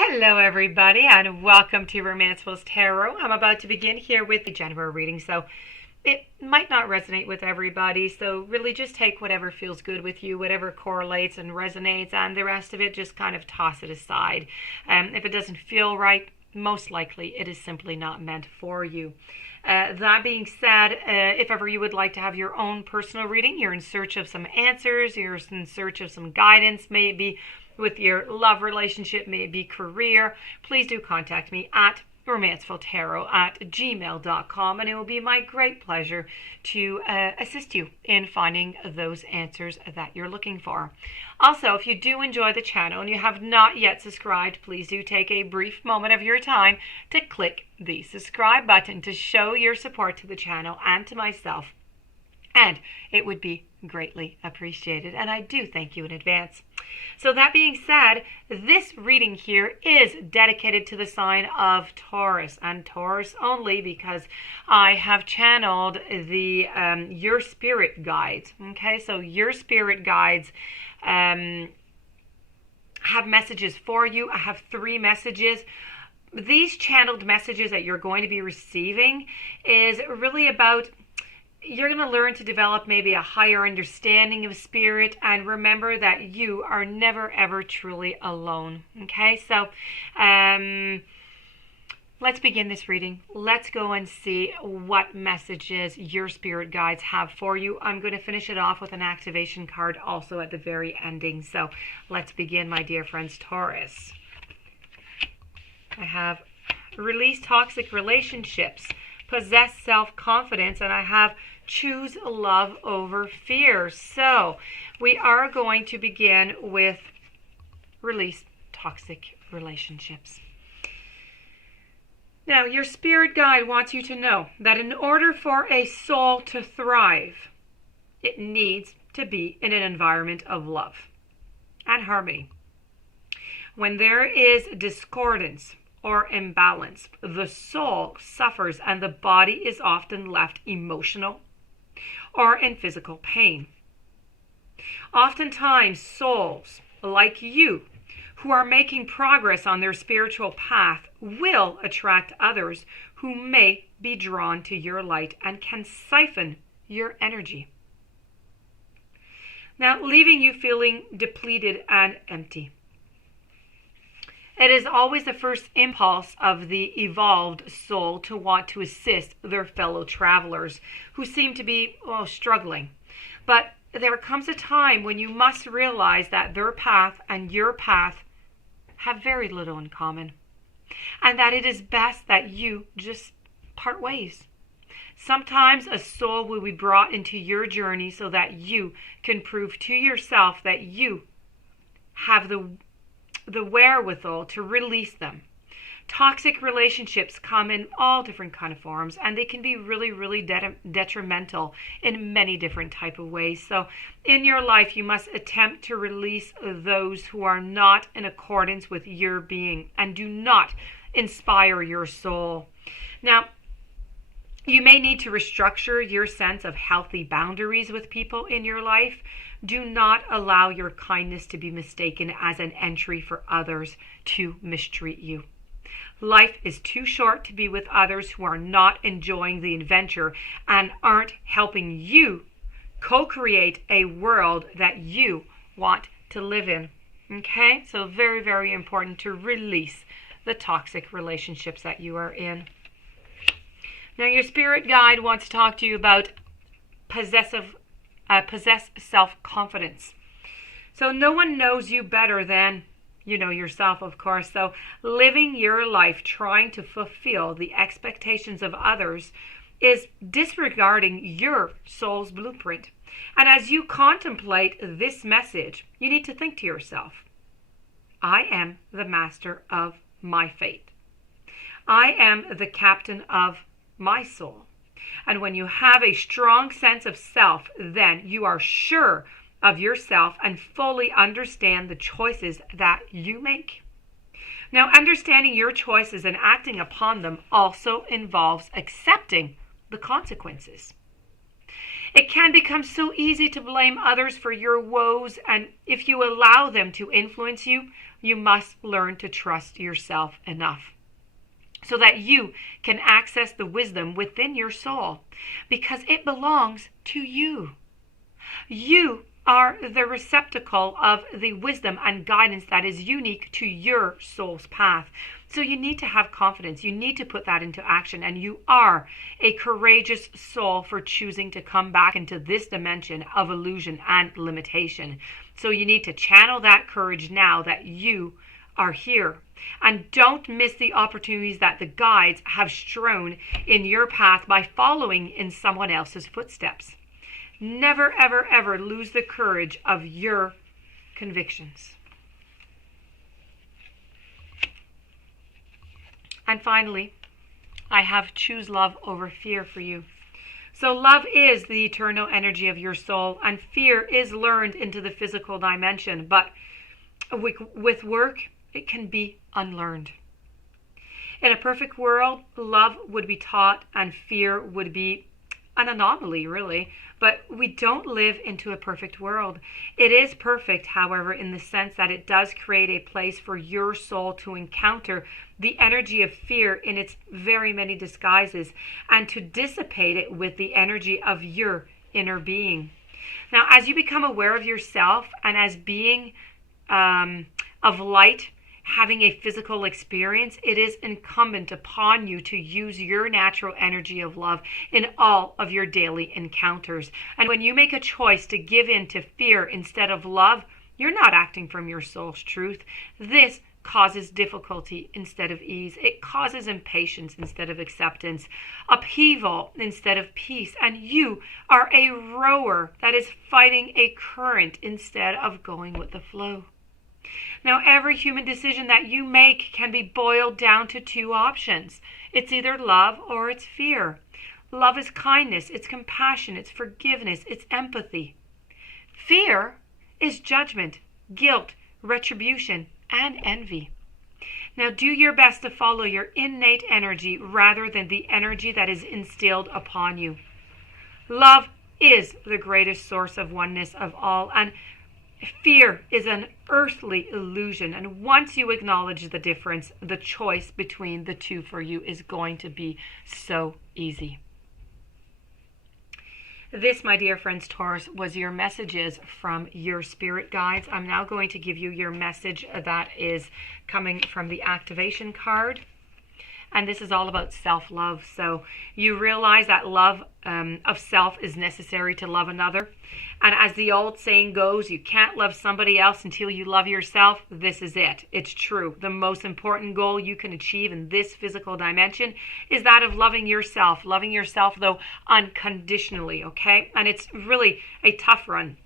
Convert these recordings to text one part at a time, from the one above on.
Hello everybody and welcome to Romancefuls Tarot. I'm about to begin here with the January reading, so it might not resonate with everybody, so really just take whatever feels good with you, whatever correlates and resonates, and the rest of it just kind of toss it aside. If it doesn't feel right, most likely it is simply not meant for you. That being said, if ever you would like to have your own personal reading, you're in search of some answers, you're in search of some guidance, maybe with your love relationship, maybe career, please do contact me at romancefultarot@gmail.com, and it will be my great pleasure to assist you in finding those answers that you're looking for. Also, if you do enjoy the channel and you have not yet subscribed, please do take a brief moment of your time to click the subscribe button to show your support to the channel and to myself, and it would be greatly appreciated, and I do thank you in advance. So that being said, this reading here is dedicated to the sign of Taurus, and Taurus only, because I have channeled the your spirit guides. Okay, so your spirit guides have messages for you. I have 3 messages. These channeled messages that you're going to be receiving is really about, you're going to learn to develop maybe a higher understanding of spirit, and remember that you are never ever truly alone. Okay, so let's begin this reading. Let's go and see what messages your spirit guides have for you. I'm going to finish it off with an activation card also at the very ending. So let's begin, my dear friends, Taurus. I have release toxic relationships, possess self-confidence, and I have choose love over fear. So we are going to begin with release toxic relationships. Now, your spirit guide wants you to know that in order for a soul to thrive, it needs to be in an environment of love and harmony. When there is discordance or imbalance, the soul suffers and the body is often left emotional or in physical pain. Oftentimes, souls like you who are making progress on their spiritual path will attract others who may be drawn to your light and can siphon your energy, now leaving you feeling depleted and empty. It is always the first impulse of the evolved soul to want to assist their fellow travelers who seem to be struggling. But there comes a time when you must realize that their path and your path have very little in common, and that it is best that you just part ways. Sometimes a soul will be brought into your journey so that you can prove to yourself that you have the wherewithal to release them. Toxic relationships come in all different kind of forms, and they can be really detrimental in many different type of ways. So in your life, you must attempt to release those who are not in accordance with your being and do not inspire your soul. Now, you may need to restructure your sense of healthy boundaries with people in your life. Do not allow your kindness to be mistaken as an entry for others to mistreat you. Life is too short to be with others who are not enjoying the adventure and aren't helping you co-create a world that you want to live in. Okay? So very important to release the toxic relationships that you are in. Now, your spirit guide wants to talk to you about possess self-confidence. So no one knows you better than you know yourself, of course. So living your life trying to fulfill the expectations of others is disregarding your soul's blueprint. And as you contemplate this message, you need to think to yourself, I am the master of my fate. I am the captain of my soul. And when you have a strong sense of self, then you are sure of yourself and fully understand the choices that you make. Now, understanding your choices and acting upon them also involves accepting the consequences. It can become so easy to blame others for your woes, and if you allow them to influence you, you must learn to trust yourself enough so that you can access the wisdom within your soul, because it belongs to you. You are the receptacle of the wisdom and guidance that is unique to your soul's path. So you need to have confidence. You need to put that into action. And you are a courageous soul for choosing to come back into this dimension of illusion and limitation. So you need to channel that courage now that you are here. And don't miss the opportunities that the guides have strewn in your path by following in someone else's footsteps. Never, ever, ever lose the courage of your convictions. And finally, I have choose love over fear for you. So love is the eternal energy of your soul, and fear is learned into the physical dimension. But with work, it can be unlearned. In a perfect world, love would be taught and fear would be an anomaly, really. But we don't live into a perfect world. It is perfect, however, in the sense that it does create a place for your soul to encounter the energy of fear in its very many disguises and to dissipate it with the energy of your inner being. Now, as you become aware of yourself and as being of light, having a physical experience, it is incumbent upon you to use your natural energy of love in all of your daily encounters. And when you make a choice to give in to fear instead of love, you're not acting from your soul's truth. This causes difficulty instead of ease. It causes impatience instead of acceptance, upheaval instead of peace. And you are a rower that is fighting a current instead of going with the flow. Now, every human decision that you make can be boiled down to two options. It's either love or it's fear. Love is kindness, it's compassion, it's forgiveness, it's empathy. Fear is judgment, guilt, retribution, and envy. Now, do your best to follow your innate energy rather than the energy that is instilled upon you. Love is the greatest source of oneness of all, and fear is an earthly illusion, and once you acknowledge the difference, the choice between the two for you is going to be so easy. This, my dear friends, Taurus, was your messages from your spirit guides. I'm now going to give you your message that is coming from the activation card. And this is all about self-love. So you realize that love of self is necessary to love another. And as the old saying goes, you can't love somebody else until you love yourself. This is it. It's true. The most important goal you can achieve in this physical dimension is that of loving yourself. Loving yourself, though, unconditionally, okay? And it's really a tough run.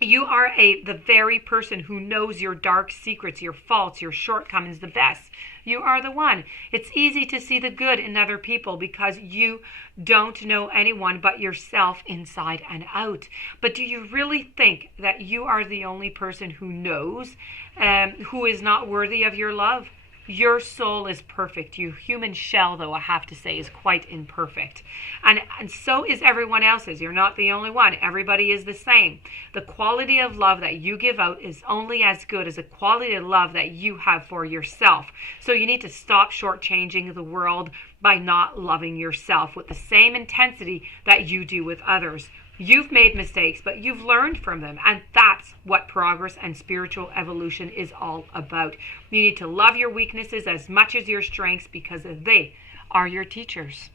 You are the very person who knows your dark secrets, your faults, your shortcomings the best. You are the one. It's easy to see the good in other people because you don't know anyone but yourself inside and out. But do you really think that you are the only person who knows who is not worthy of your love? Your soul is perfect. Your human shell, though, I have to say, is quite imperfect. And so is everyone else's. You're not the only one. Everybody is the same. The quality of love that you give out is only as good as the quality of love that you have for yourself. So you need to stop shortchanging the world by not loving yourself with the same intensity that you do with others. You've made mistakes, but you've learned from them. And that's what progress and spiritual evolution is all about. You need to love your weaknesses as much as your strengths because they are your teachers.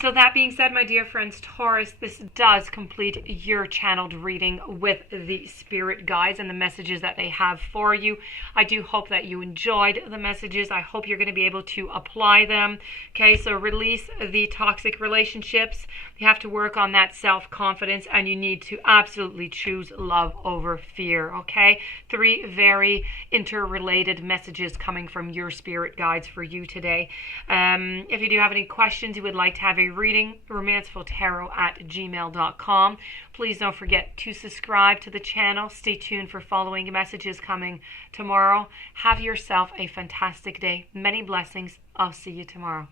So that being said, my dear friends, Taurus, this does complete your channeled reading with the spirit guides and the messages that they have for you. I do hope that you enjoyed the messages. I hope you're going to be able to apply them. Okay, so release the toxic relationships. You have to work on that self-confidence, and you need to absolutely choose love over fear. Okay, 3 very interrelated messages coming from your spirit guides for you today. If you do have any questions, you would like to have a reading, romancefultarot@gmail.com. Please don't forget to subscribe to the channel. Stay tuned for following messages coming tomorrow. Have yourself a fantastic day. Many blessings. I'll see you tomorrow.